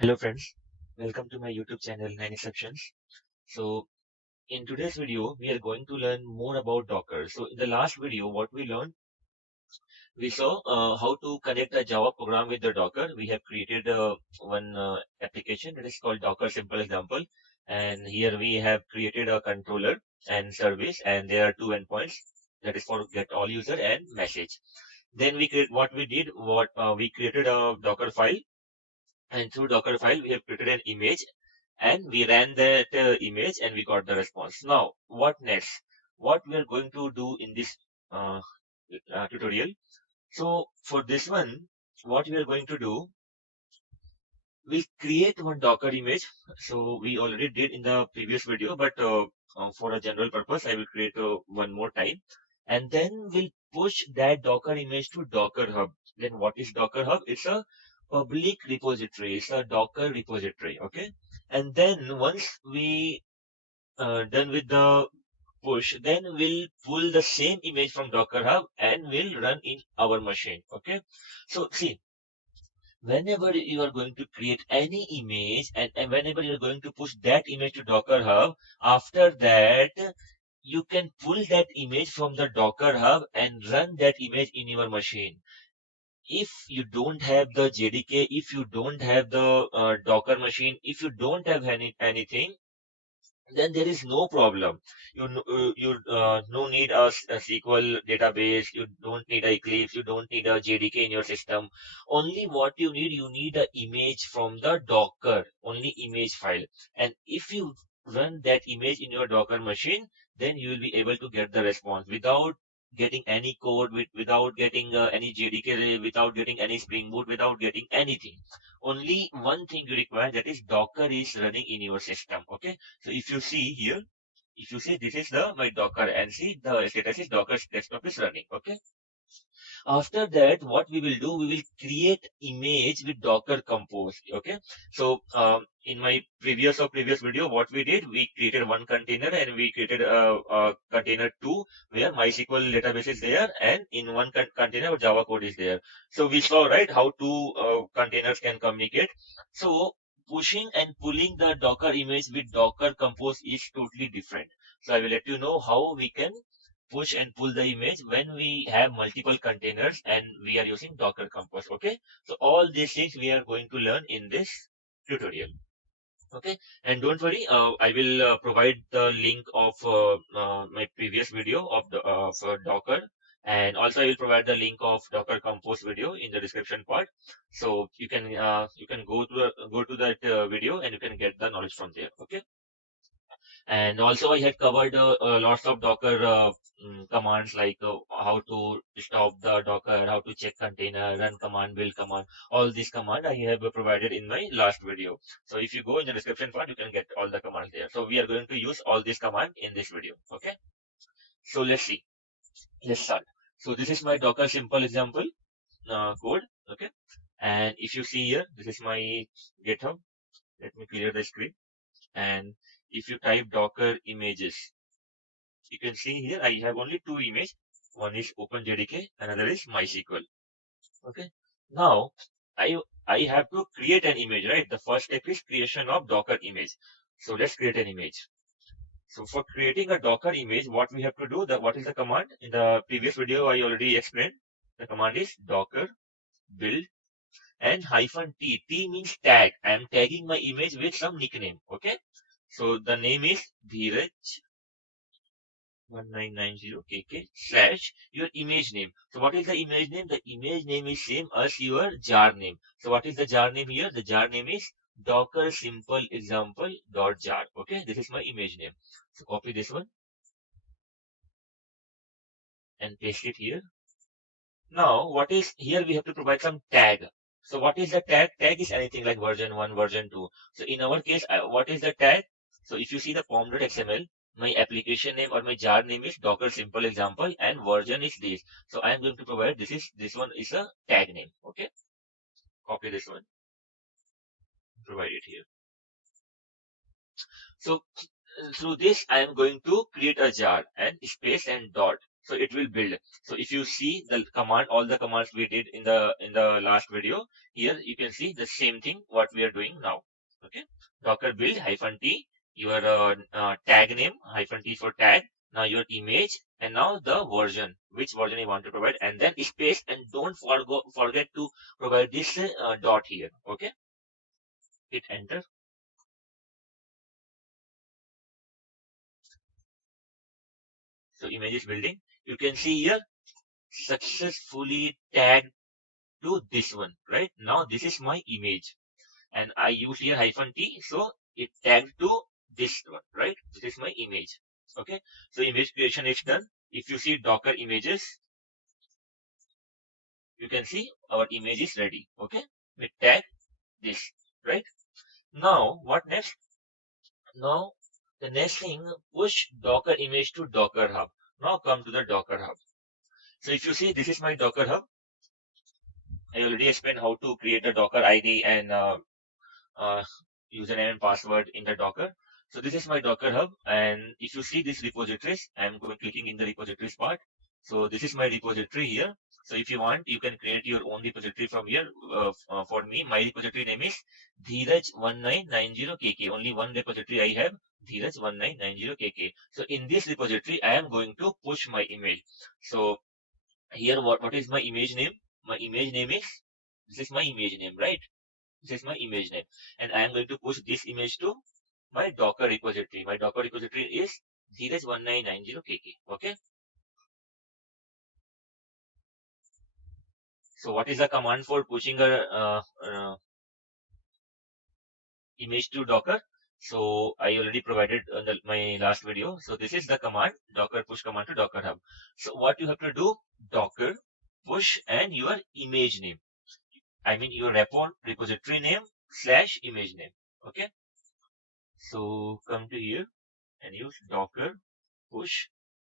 Hello friends, welcome to my YouTube channel 9 Exceptions. So in today's video, we are going to learn more about Docker. So in the last video, what we learned, we saw how to connect a Java program with the Docker. We have created one application that is called Docker Simple Example. And here we have created a controller and service, and there are two endpoints that is for get all user and message. Then we created a Docker file, and through Docker file, we have created an image and we ran that image and we got the response. Now, what next? What we are going to do in this uh, tutorial? So, for this one, what we are going to do, we'll create one Docker image. So, we already did in the previous video, but for a general purpose, I will create one more time. And then we'll push that Docker image to Docker Hub. Then what is Docker Hub? It's a public repository. It's a Docker repository. Okay. And then once we done with the push, then we'll pull the same image from Docker Hub and we'll run in our machine. Okay. So see, whenever you are going to create any image and whenever you're going to push that image to Docker Hub, after that, you can pull that image from the Docker Hub and run that image in your machine. If you don't have the JDK, if you don't have the Docker machine, if you don't have anything, then there is no problem. You no need a SQL database. You don't need a Eclipse. You don't need a JDK in your system. Only what you need a image from the Docker, only image file. And if you run that image in your Docker machine, then you will be able to get the response without getting any code, without getting any JDK, without getting any Spring Boot, without getting anything. Only one thing you require, that is Docker is running in your system. Okay. So if you see here, if you see this is the my Docker and see the status is Docker desktop is running. Okay. After that, what we will do, we will create image with Docker Compose. Okay. So in my previous video, what we did, we created one container and we created a container two where MySQL database is there, and in one container Java code is there. So we saw right how two containers can communicate. So pushing and pulling the Docker image with Docker Compose is totally different. So I will let you know how we can push and pull the image when we have multiple containers and we are using Docker Compose. Okay. So all these things we are going to learn in this tutorial. Okay. And don't worry, I will provide the link of my previous video of the for Docker. And also I will provide the link of Docker Compose video in the description part. So you can go to that video and you can get the knowledge from there. Okay. And also, I had covered lots of Docker commands like how to stop the Docker, how to check container, run command, build command. All these commands I have provided in my last video. So if you go in the description part, you can get all the commands there. So we are going to use all these commands in this video. Okay. So let's see. Let's start. So this is my Docker simple example code. Okay. And if you see here, this is my GitHub. Let me clear the screen. And if you type Docker images, you can see here I have only two images. One is OpenJDK, another is MySQL. Okay. Now I have to create an image, right? The first step is creation of Docker image. So let's create an image. So for creating a Docker image, what we have to do, what is the command? In the previous video, I already explained. The command is Docker build and hyphen T. T means tag. I am tagging my image with some nickname. Okay. So the name is Dheeraj 1990 kk slash your image name. So what is the image name? The image name is same as your jar name. So what is the jar name here? The jar name is Docker simple example dot jar. Okay, this is my image name. So copy this one and paste it here. Now what is here? We have to provide some tag. So what is the tag? Tag is anything like version 1, version 2. So in our case, what is the tag? So if you see the pom.xml, my application name or my jar name is Docker simple example and version is this. So I am going to provide this one is a tag name. Okay. Copy this one, provide it here. So through this, I am going to create a jar and space and dot. So it will build. So if you see the command, all the commands we did in the last video, here you can see the same thing what we are doing now. Okay, Docker build -t, your tag name -t for tag, now your image, and now the version, which version you want to provide, and then space, and don't forget to provide this dot here. Okay, hit enter. So image is building. You can see here successfully tagged to this one, right? Now this is my image, and I use here -t, so it tagged to this one, right? This is my image. Okay, so image creation is done. If you see Docker images, you can see our image is ready. Okay, we tag this, right? Now what next? Now the next thing, push Docker image to Docker Hub. Now come to the Docker Hub. So if you see, this is my Docker Hub. I already explained how to create a Docker ID and uh, username and password in the Docker. So this is my Docker Hub, and if you see these repositories, I'm going clicking in the repositories part. So this is my repository here. So if you want, you can create your own repository from here. For me, my repository name is Dheeraj1990kk. Only one repository I have, Dheeraj1990kk. So in this repository, I am going to push my image. So here, what is my image name? My image name is, this is my image name, right? This is my image name, and I am going to push this image to my Docker repository. My Docker repository is Dheeraj1990kk. Okay. So what is the command for pushing a image to Docker? So I already provided in my last video. So this is the command, Docker push command to Docker Hub. So what you have to do, Docker push and your image name. I mean your repository name / image name. Okay. So come to here and use Docker push.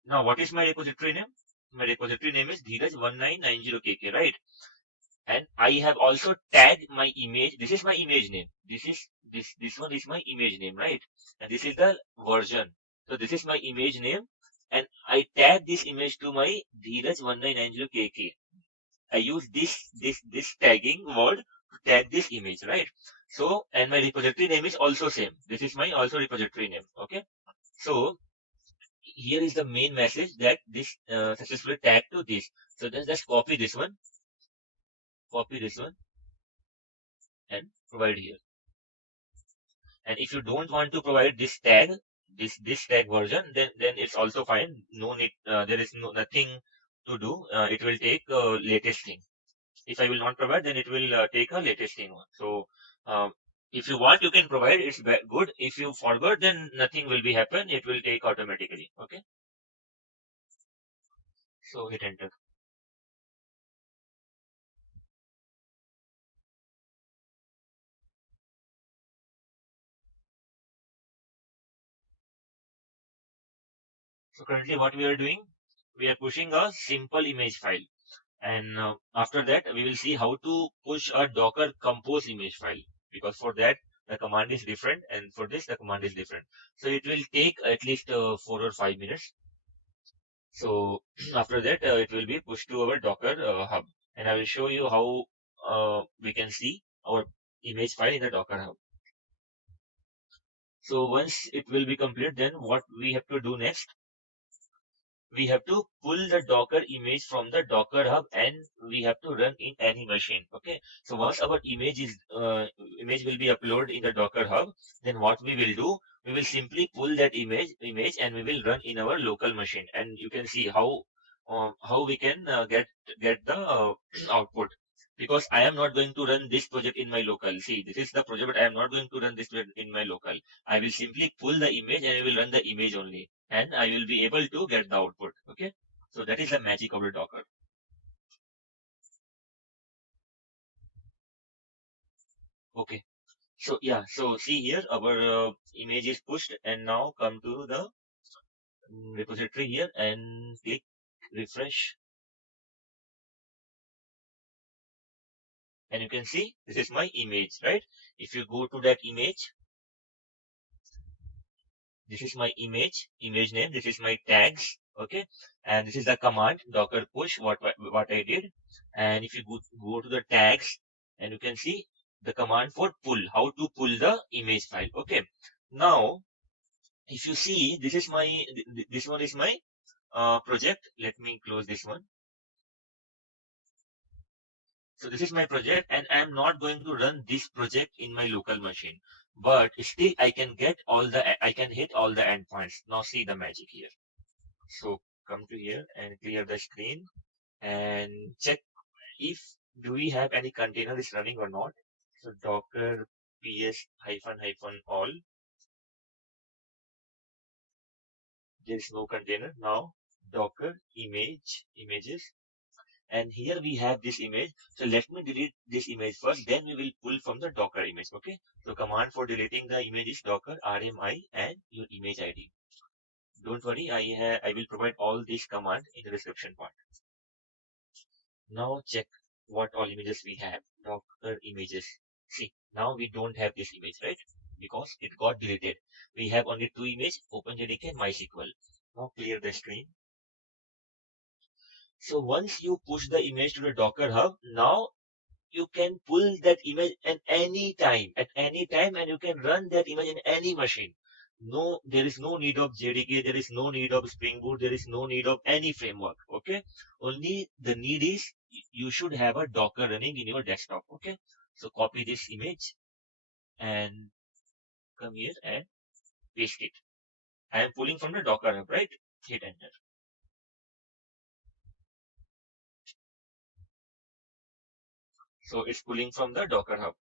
Now, what is my repository name? My repository name is Dheeraj1990kk, right? And I have also tagged my image. This is my image name. This one is my image name, right? And this is the version. So this is my image name, and I tag this image to my Dheeraj1990kk. I use this tagging word to tag this image, right? So, and my repository name is also same. This is my also repository name. Okay. So here is the main message that this successfully tagged to this. So then just copy this one, and provide here. And if you don't want to provide this tag, this tag version, then it's also fine. No need. There is nothing to do. It will take latest thing. If I will not provide, then it will take a latest thing one. So if you want, you can provide. It's good. If you forgot, then nothing will be happen. It will take automatically. Okay. So hit enter. So currently what we are doing, we are pushing a simple image file. And after that, we will see how to push a Docker compose image file. Because for that, the command is different. And for this, the command is different. So it will take at least 4 or 5 minutes. So after that, it will be pushed to our Docker hub. And I will show you how we can see our image file in the Docker hub. So once it will be complete, then what we have to do next, we have to pull the Docker image from the Docker Hub, and we have to run in any machine. Okay. So once our image will be uploaded in the Docker Hub, then what we will do, we will simply pull that image and we will run in our local machine. And you can see how we can get the output. Because I am not going to run this project in my local. See, this is the project, but I am not going to run this project in my local. I will simply pull the image and I will run the image only, and I will be able to get the output. Okay. So that is the magic of the Docker. Okay. So yeah, so see here, our image is pushed, and now come to the repository here and click refresh. And you can see this is my image, right? If you go to that image, this is my image name, this is my tags, Okay, and this is the command docker push, what I did. And if you go to the tags, and you can see the command for pull, how to pull the image file. Okay, now if you see, this is my this one is my project. Let me close this one. So this is my project, and I am not going to run this project in my local machine, but still I can I can hit all the endpoints. Now see the magic here. So come to here and clear the screen and check if do we have any container is running or not. So docker ps hyphen hyphen all. There is no container. Now docker images. And here we have this image. So let me delete this image first, then we will pull from the Docker image. Okay. So command for deleting the image is Docker RMI and your image ID. Don't worry, I will provide all these command in the description part. Now check what all images we have. Docker images. See, now we don't have this image, right? Because it got deleted. We have only two images, OpenJDK and MySQL. Now clear the screen. So once you push the image to the Docker Hub, now you can pull that image at any time, and you can run that image in any machine. No, there is no need of JDK, there is no need of Spring Boot, there is no need of any framework. Okay, only the need is you should have a Docker running in your desktop. Okay, so copy this image and come here and paste it. I am pulling from the Docker hub, right? Hit enter. So it's pulling from the Docker hub.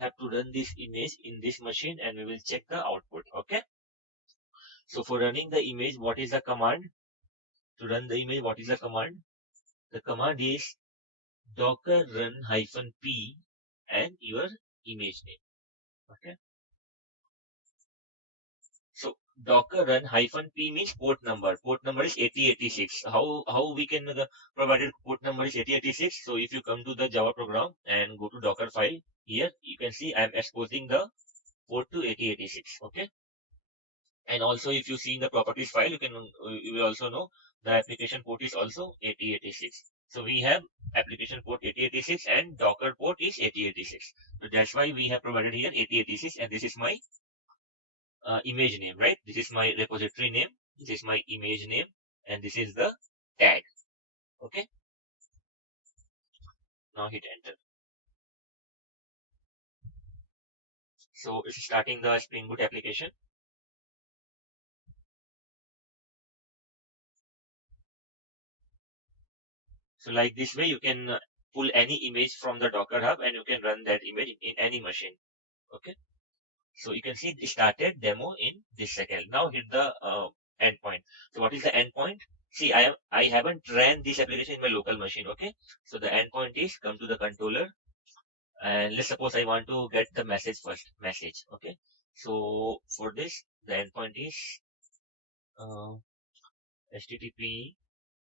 Have to run this image in this machine, and we will check the output. Okay. So for running the image, what is the command? To run the image, what is the command? The command is docker run hyphen p and your image name. Okay. So docker run hyphen p means port number. Port number is 8086. How we can provide port number is 8086. So if you come to the Java program and go to Docker file, here you can see I am exposing the port to 8086. Okay. And also, if you see in the properties file, you will also know the application port is also 8086. So we have application port 8086 and Docker port is 8086. So that's why we have provided here 8086, and this is my image name, right? This is my repository name. This is my image name, and this is the tag. Okay. Now hit enter. So it's starting the Spring Boot application. So like this way, you can pull any image from the Docker Hub and you can run that image in any machine. Okay. So you can see it started demo in this second. Now hit the endpoint. So what is the endpoint? See, I haven't ran this application in my local machine. Okay. So the endpoint is come to the controller, and let's suppose I want to get the message first. Message. Okay. So for this, the endpoint is uh, HTTP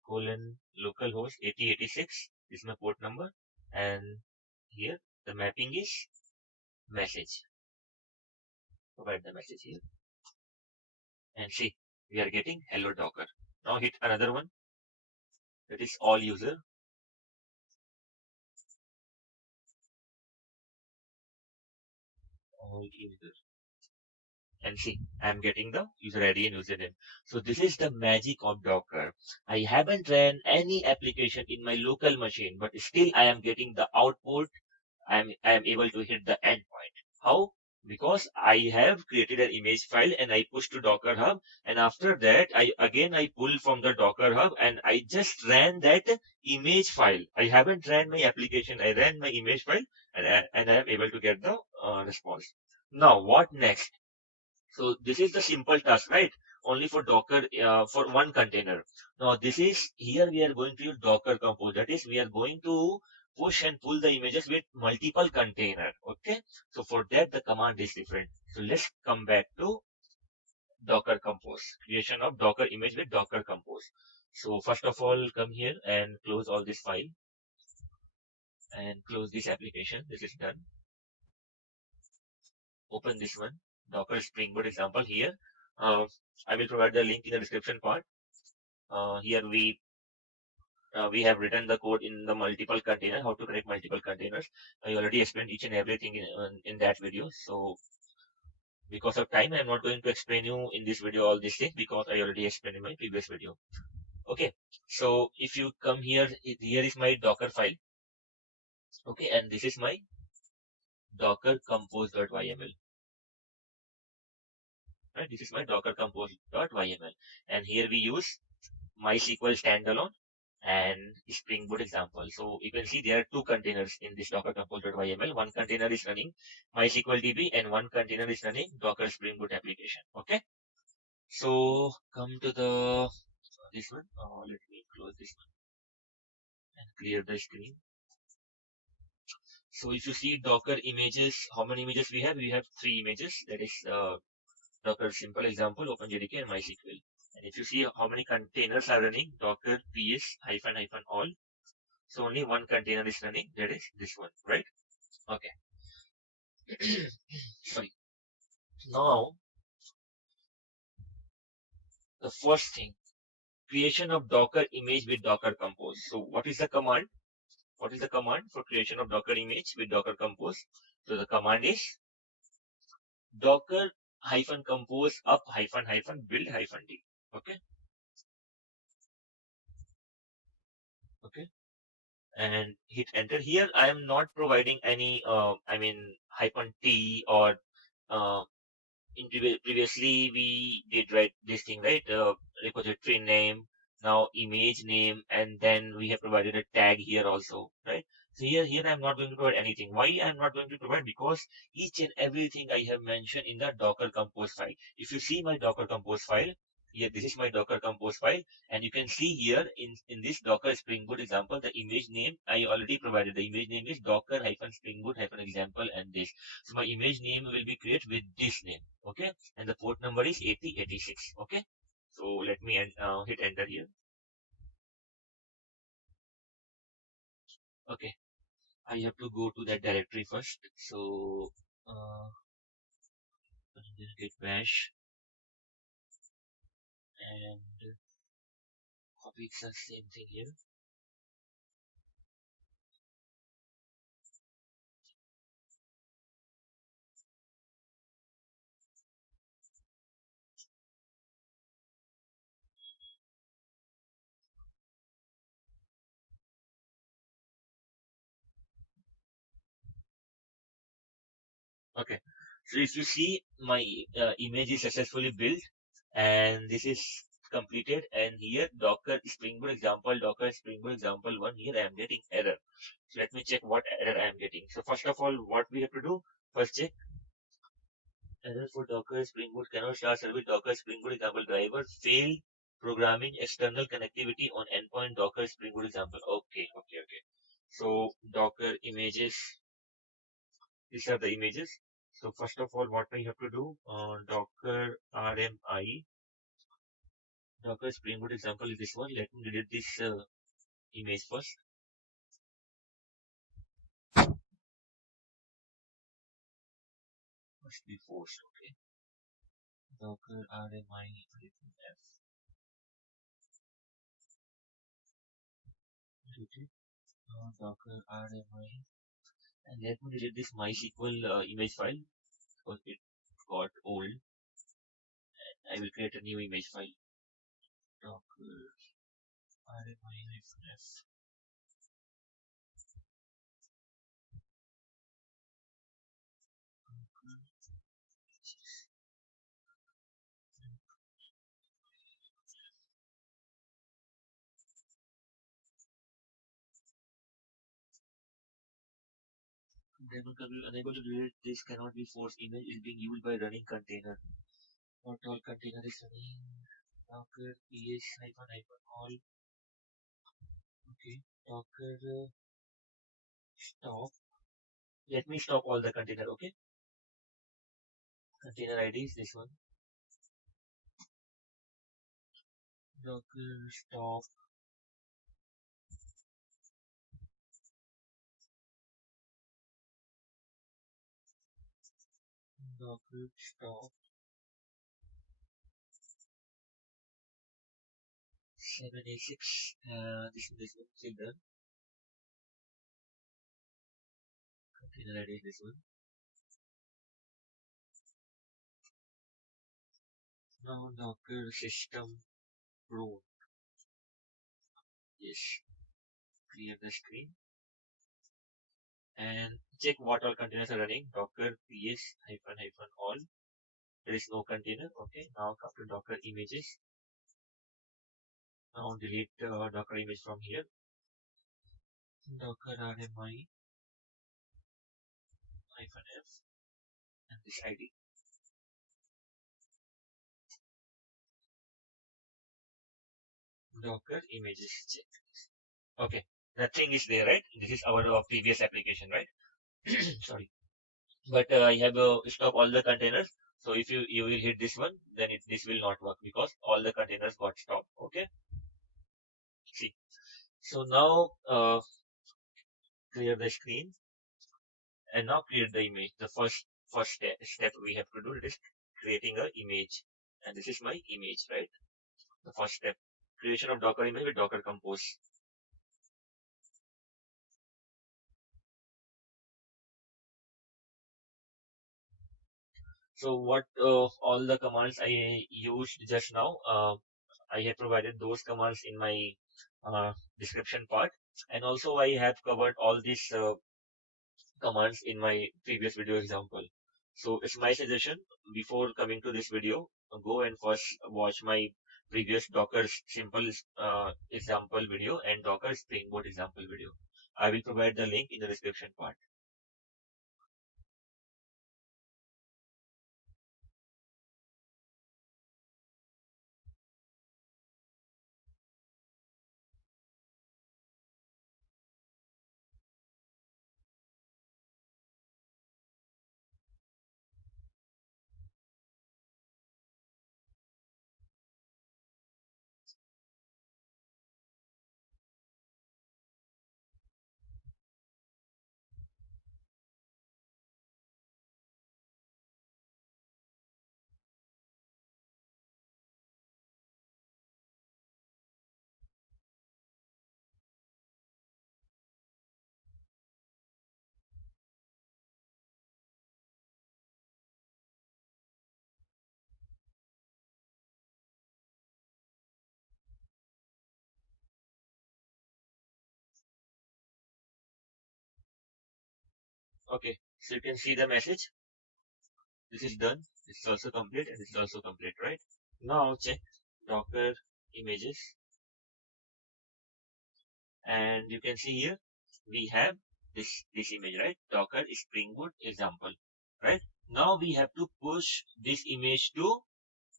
colon localhost 8086 is my port number, and here the mapping is message. Provide the message here, and see, we are getting hello Docker. Now hit another one, that is all user. All user. And see, I'm getting the user ID and username. So this is the magic of Docker. I haven't ran any application in my local machine, but still I am getting the output. I am able to hit the endpoint. How? Because I have created an image file and I push to Docker Hub, and after that I pull from the Docker Hub and I just ran that image file. I haven't ran my application. I ran my image file, and I am able to get the response. Now what next? So this is the simple task, right? Only for Docker, for one container. Now this is here we are going to use Docker Compose. That is, we are going to push and pull the images with multiple container. Okay. So for that, the command is different. So let's come back to Docker Compose. Creation of Docker image with Docker Compose. So first of all, come here and close all this file. and close this application. This is done. Open this one, Docker Spring Boot example here. I will provide the link in the description part. Here we have written the code in the multiple container, how to create multiple containers. I already explained each and everything in that video. So because of time, I'm not going to explain you in this video all these things because I already explained in my previous video. Okay, so if you come here, here is my Docker file. Okay, and this is my Docker compose.yml. Right, this is my Docker compose.yml, and here we use MySQL standalone and Spring Boot example. So you can see there are two containers in this Docker compose.yml. One container is running MySQL DB and one container is running Docker Spring Boot application. Okay. So come to the this one. Let me close this one and clear the screen. So if you see Docker images, how many images we have? We have three images. That is Docker simple example, OpenJDK and MySQL. And if you see how many containers are running, Docker ps hyphen hyphen all. So only one container is running, that is this one, right? Okay. Sorry. Now, the first thing, creation of Docker image with Docker Compose. So what is the command? What is the command for creation of Docker image with Docker Compose? So the command is Docker hyphen compose up hyphen hyphen build hyphen d. Okay. Okay. And hit enter. Here I am not providing any hyphen t or uh, previously we did write this thing, right? Repository name, now image name, and then we have provided a tag here also, right? So here I'm not going to provide anything. Why I'm not going to provide? Because each and everything I have mentioned in the Docker Compose file. If you see my Docker Compose file, here this is my Docker Compose file, and you can see here in this Docker Spring Boot example, the image name I already provided. The image name is Docker hyphen Spring Boot hyphen example and this. So my image name will be created with this name. Okay, and the port number is 8086. Okay, so let me hit enter here. Okay, I have to go to that directory first. So git bash and copy the same thing here. Okay, so if you see my image is successfully built and this is completed, and here Docker Spring Boot example, Docker Spring Boot example 1, here I am getting error. So let me check what error I am getting. So first of all, what we have to do, first check error for Docker Spring Boot cannot start service. Docker Spring Boot example driver fail programming external connectivity on endpoint Docker Spring Boot example. Okay. So Docker images, these are the images. So first of all, what I have to do, Docker RMI, Docker Spring Boot example is this one. Let me delete this image first. Must be forced. Okay. Docker RMI F. Docker RMI, and let me delete this MySQL image file because it got old. I will create a new image file. Docker RMI-F. Unable to delete this cannot be forced. Image is being used by running container. Not all container is running. Docker ps hyphen hyphen all. Okay. Docker stop. Let me stop all the container. Okay. Container ID is this one. Docker stop Docker stop 786. This one still done. Container ID this one. Now Docker system root. Yes. Clear the screen and check what all containers are running. Docker ps hyphen hyphen all. There is no container. Okay. Now come to Docker images. Now delete Docker image from here. Docker RMI hyphen f and this ID. Docker images check. Okay. Nothing is there, right? This is our previous application, right? Sorry. But I have stop all the containers. So if you will hit this one, then this will not work because all the containers got stopped. Okay. See. So now clear the screen and now create the image. The first step we have to do is creating a image, and this is my image, right? The first step, creation of Docker image with Docker Compose. So what all the commands I used just now, I have provided those commands in my description part, and also I have covered all these commands in my previous video example. So it's my suggestion before coming to this video, go and first watch my previous Docker simple example video and Docker Spring Boot example video. I will provide the link in the description part. Okay, so you can see the message. This is done. This is also complete and this is also complete, right? Now check Docker images and you can see here we have this image, right? Docker Spring Boot example, right? Now we have to push this image to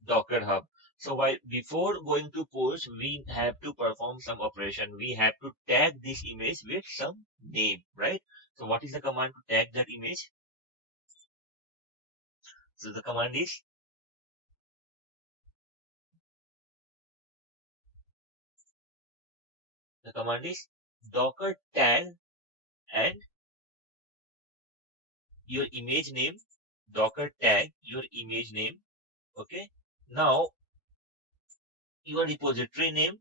Docker Hub. So while before going to push, we have to perform some operation. We have to tag this image with some name, right? So what is the command to tag that image? So the command is Docker tag and your image name. Docker tag your image name. Okay. Now your repository name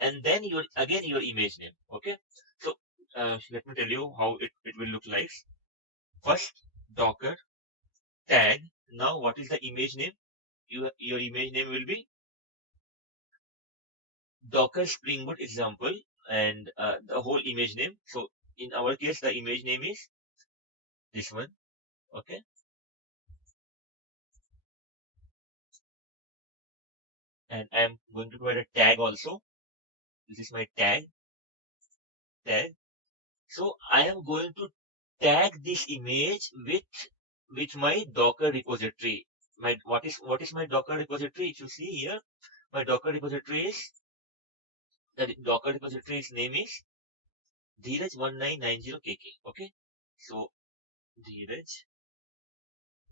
and then your again your image name. Okay. So let me tell you how it will look like. First, Docker tag. Now what is the image name? Your image name will be Docker Spring Boot example and the whole image name. So in our case, the image name is this one. Okay. And I'm going to provide a tag also. This is my tag. So I am going to tag this image with my Docker repository. My what is my Docker repository? If you see here, my Docker repository is the Docker repository's name is Dheeraj1990kk. Okay, so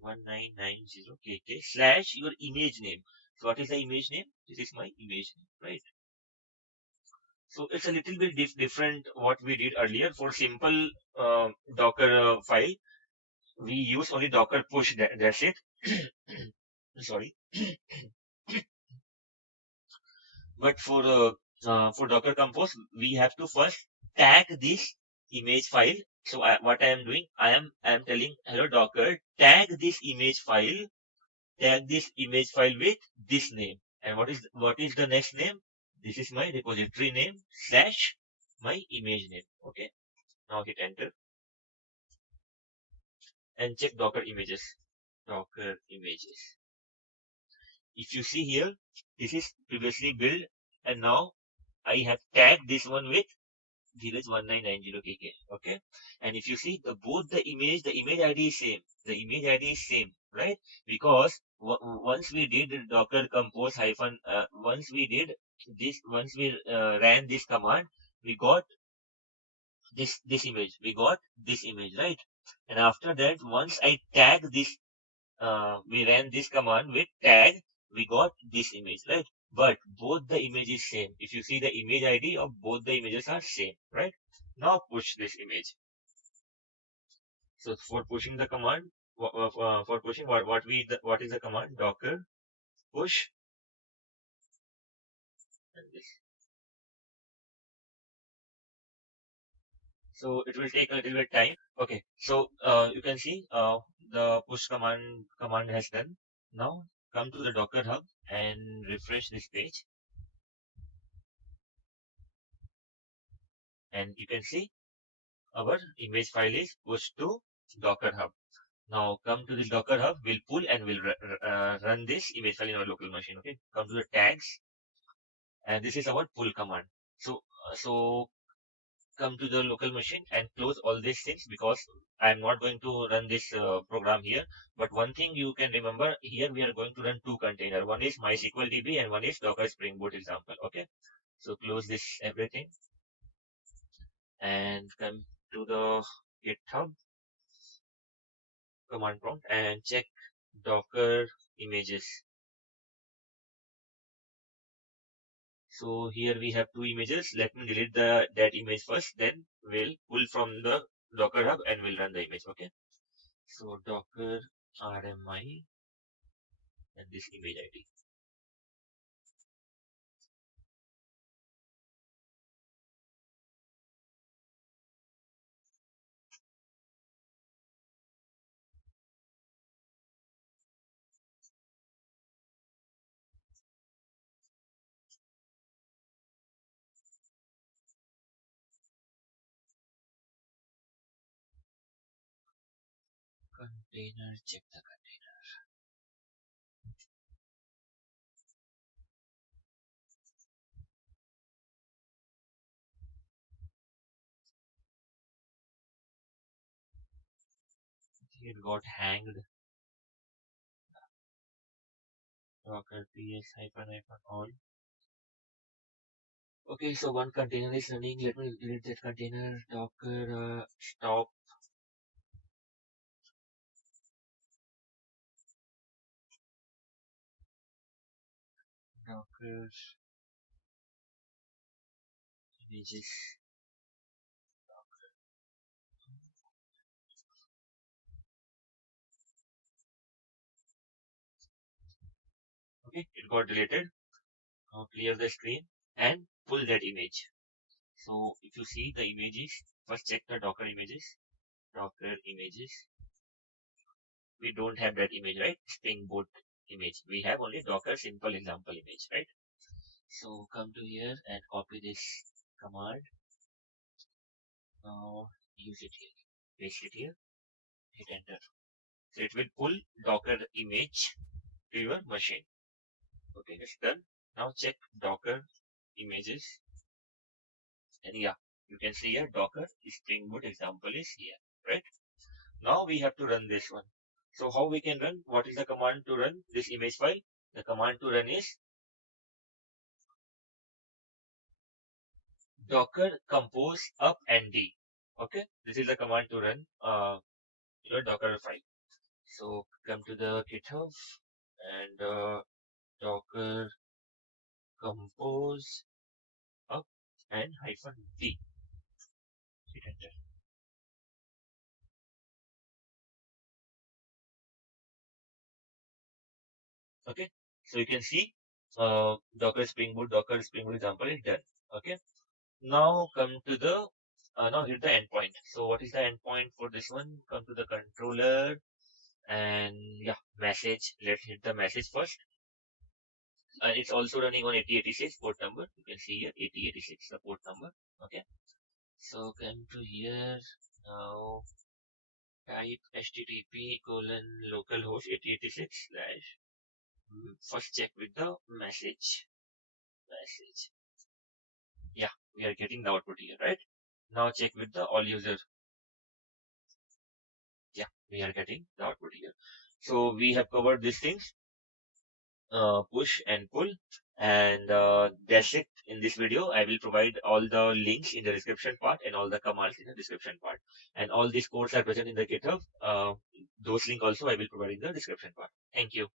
Dheeraj1990kk slash your image name. So what is the image name? This is my image name, right? So it's a little bit different what we did earlier for simple Docker file. we use only Docker push. That's it. Sorry. But for Docker Compose, we have to first tag this image file. So what I am doing, I am telling hello Docker, tag this image file with this name. And what is the next name? This is my repository name slash my image name. Okay. Now hit enter and check Docker images. Docker images. If you see here, this is previously built, and now I have tagged this one with Dheeraj1990 KK. Okay. And if you see the image ID is same. The image ID is same, right? Because once we did Docker compose hyphen, once we ran this command, we got this image. We got this image, right? And after that, once I tag this we ran this command with tag, we got this image, right? But both the image is same. If you see the image ID of both the images are same, right? Now push this image. So for pushing the command, for pushing what is the command? Docker push and this. So it will take a little bit time. Okay, so you can see the push command has done. Now come to the Docker Hub and refresh this page, and you can see our image file is pushed to Docker Hub. Now come to this Docker Hub, we'll pull and we'll run this image file in our local machine. Okay, come to the tags, and this is our pull command. So come to the local machine and close all these things because I'm not going to run this program here. But one thing you can remember here, we are going to run two containers. One is MySQL DB and one is Docker Spring Boot example. Okay, so close this everything and come to the GitHub command prompt and check Docker images. So here we have two images. Let me delete that image first, then we'll pull from the Docker Hub and we'll run the image. Okay. So Docker RMI and this image ID. Container, check the container. It got hanged. Docker ps hyphen hyphen all. Okay, so one container is running. Let me delete that container. Docker stop. Docker images. Okay, it got deleted. Now clear the screen and pull that image. So if you see the images, first check the Docker images. Docker images. We don't have that image, right? Spring Boot image. We have only Docker simple example image, right? So come to here and copy this command. Now use it here. Paste it here. Hit enter. So it will pull Docker image to your machine. Okay, it's done. Now check Docker images. And yeah, you can see here Docker Spring Boot example is here, right? Now we have to run this one. So how we can run? What is the command to run this image file? The command to run is Docker compose up and d. Okay, this is the command to run your Docker file. So come to the GitHub and Docker compose up and hyphen d. Hit enter. Okay, so you can see Docker Spring Boot example is done. Okay, now come to the now hit the endpoint. So what is the endpoint for this one? Come to the controller and yeah, message. Let's hit the message first. It's also running on 8086 port number. You can see here 8086 the port number. Okay, so come to here now. Type http colon localhost 8086 slash. First check with the message. Yeah, we are getting the output here, right? Now check with the all user. Yeah, we are getting the output here. So we have covered these things, push and pull, and that's it in this video. I will provide all the links in the description part and all the commands in the description part. And all these codes are present in the GitHub. Those links also I will provide in the description part. Thank you.